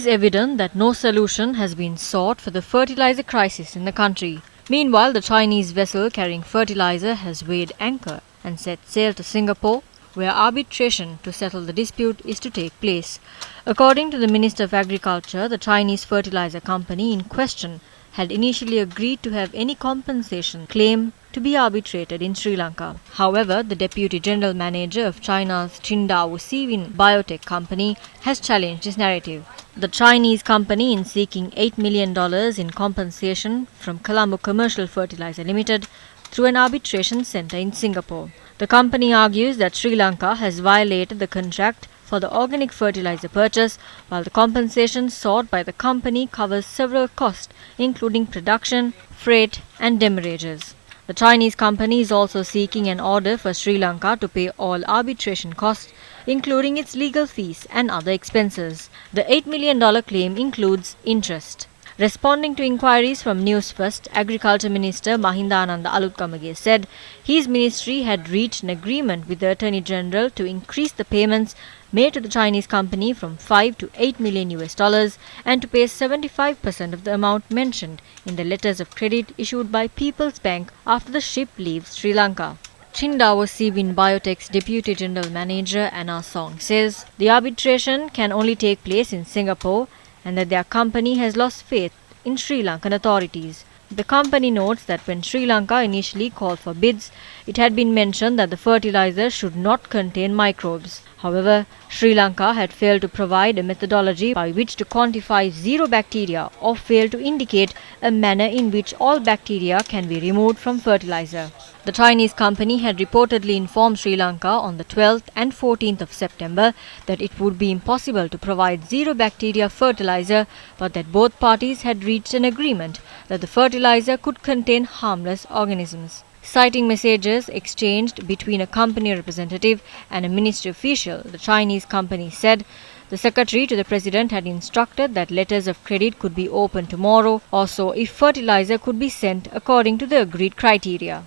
is evident that no solution has been sought for the fertilizer crisis in the country. Meanwhile, the Chinese vessel carrying fertilizer has weighed anchor and set sail to Singapore, where arbitration to settle the dispute is to take place. According to the Minister of Agriculture, the Chinese fertilizer company in question had initially agreed to have any compensation claim to be arbitrated in Sri Lanka. However, the Deputy General Manager of China's Chinese Biotech Company has challenged this narrative. The Chinese company is seeking $8 million in compensation from Colombo Commercial Fertilizer Limited through an arbitration centre in Singapore. The company argues that Sri Lanka has violated the contract for the organic fertilizer purchase, while the compensation sought by the company covers several costs, including production, freight, and demurrages. The Chinese company is also seeking an order for Sri Lanka to pay all arbitration costs, including its legal fees and other expenses. The $8 million claim includes interest. Responding to inquiries from Newsfirst, Agriculture Minister Mahindananda Alutkamage said his ministry had reached an agreement with the Attorney General to increase the payments made to the Chinese company from $5 to $8 million and to pay 75% of the amount mentioned in the letters of credit issued by People's Bank after the ship leaves Sri Lanka. Chinese Biotech's Deputy General Manager Anna Song says the arbitration can only take place in Singapore and that their company has lost faith in Sri Lankan authorities. The company notes that when Sri Lanka initially called for bids, it had been mentioned that the fertilizer should not contain microbes. However, Sri Lanka had failed to provide a methodology by which to quantify zero bacteria or failed to indicate a manner in which all bacteria can be removed from fertilizer. The Chinese company had reportedly informed Sri Lanka on the 12th and 14th of September that it would be impossible to provide zero bacteria fertilizer, but that both parties had reached an agreement that the fertilizer could contain harmless organisms. Citing messages exchanged between a company representative and a ministry official, the Chinese company said the secretary to the president had instructed that letters of credit could be opened tomorrow or so if fertilizer could be sent according to the agreed criteria.